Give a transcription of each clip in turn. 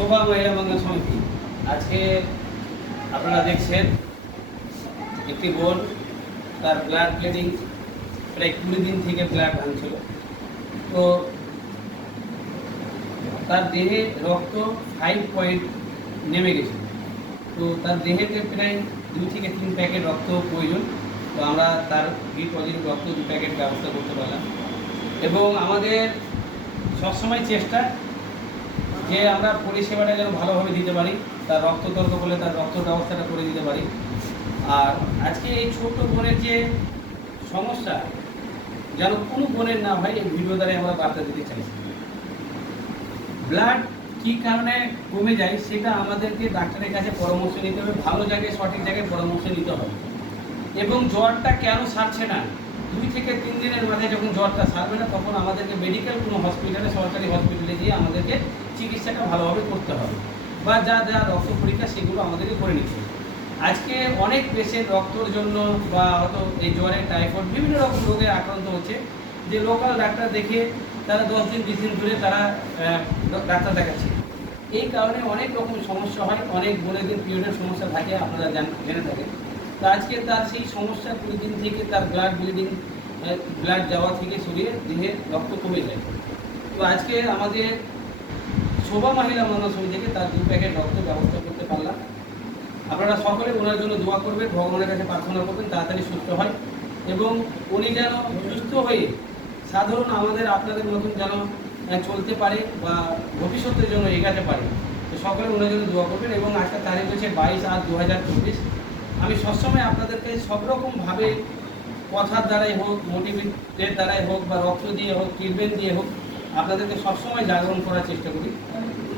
শোভা মহিলা মঙ্গল সমিতি। আজকে আপনারা দেখছেন একটি বোন, তার ব্লাড ব্লিডিং প্রায় 20 দিন থেকে ব্লাড ভাঙছিল। তো তার দেহে রক্ত 5 পয়েন্ট নেমে গেছে। তো তার দেহেতে প্রায় 2 থেকে 3 প্যাকেট রক্ত প্রয়োজন। তো আমরা তার বি পজিটিভ রক্ত 2 প্যাকেট ব্যবস্থা করতে পারলাম। এবং আমাদের সবসময় চেষ্টা যে আমরা পরিষেবাটা যেন ভালোভাবে দিতে পারি, তার রক্ত তর্ক বলে তার রক্ত ব্যবস্থাটা করে দিতে পারি। আর আজকে এই ছোট্ট বোনের যে সমস্যা যেন কোনো বোনের না হয়, এই ভিডিও দ্বারা আমরা বার্তা দিতে চাইছি। ব্লাড কী কারণে কমে যায় সেটা আমাদেরকে ডাক্তারের কাছে পরামর্শ নিতে হবে, ভালো জায়গায় সঠিক জায়গায় পরামর্শ নিতে হবে। এবং জ্বরটা কেন সারছে না, 2 থেকে 3 দিনের মাথায় যখন জ্বরটা সারবে না, তখন আমাদেরকে মেডিকেল কোনো হসপিটালে, সরকারি হসপিটালে গিয়ে আমাদেরকে চিকিৎসাটা ভালোভাবে করতে হবে, বা যা যা রক্ত পরীক্ষা সেগুলো আমাদেরকে করে নিতে হবে। আজকে অনেক পেশেন্ট রক্তর জন্য বা হয়তো এই জ্বরে, টাইফয়েড, বিভিন্ন রকম রোগে আক্রান্ত হচ্ছে, যে লোকাল ডাক্তার দেখে তারা 10 দিন 20 দিন ধরে তারা ডাক্তার দেখাচ্ছে। এই কারণে অনেক রকম সমস্যা হয়, অনেক বোনেদের পিরিয়ডের সমস্যা থাকে, আপনারা জেনে থাকেন। তো আজকে তার সেই সমস্যা 2 দিন থেকে তার ব্লাড ব্লিডিং, ব্লাড যাওয়া থেকে শরীরে দেহে রক্ত কমে যায়। তো আজকে আমাদের শোভা মহিলা মঙ্গল সমিতি থেকে তার 2 প্যাকেট রক্ত ব্যবস্থা করতে পারলাম। আপনারা সকলে ওনার জন্য দোয়া করবেন, ভগবানের কাছে প্রার্থনা করবেন তাড়াতাড়ি সুস্থ হয়, এবং উনি যেন সুস্থ হয়ে সাধারণ আমাদের আপনাদের মতন যেন চলতে পারে বা ভবিষ্যতের জন্য এগাতে পারে। তো সকলে ওনার জন্য দোয়া করবেন। এবং আজকে তারিখ হচ্ছে 22/8/2024। আমি সবসময় আপনাদেরকে সব রকমভাবে কথার দ্বারাই হোক, মোটিভেটের দ্বারাই হোক, বা রক্ত দিয়ে হোক, ট্রিটমেন্ট দিয়ে হোক, আপনাদেরকে সবসময় জাগরণ করার চেষ্টা করি।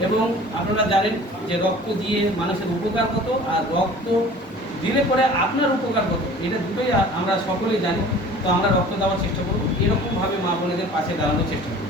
এবং আপনারা জানেন যে রক্ত দিয়ে মানুষের উপকার কত, আর রক্ত দিলে পরে আপনার উপকার কত, এটা দুটোই আমরা সকলেই জানি। তো আমরা রক্ত দেওয়ার চেষ্টা করব, এরকমভাবে মা বোনেদের পাশে দাঁড়ানোর চেষ্টা করব।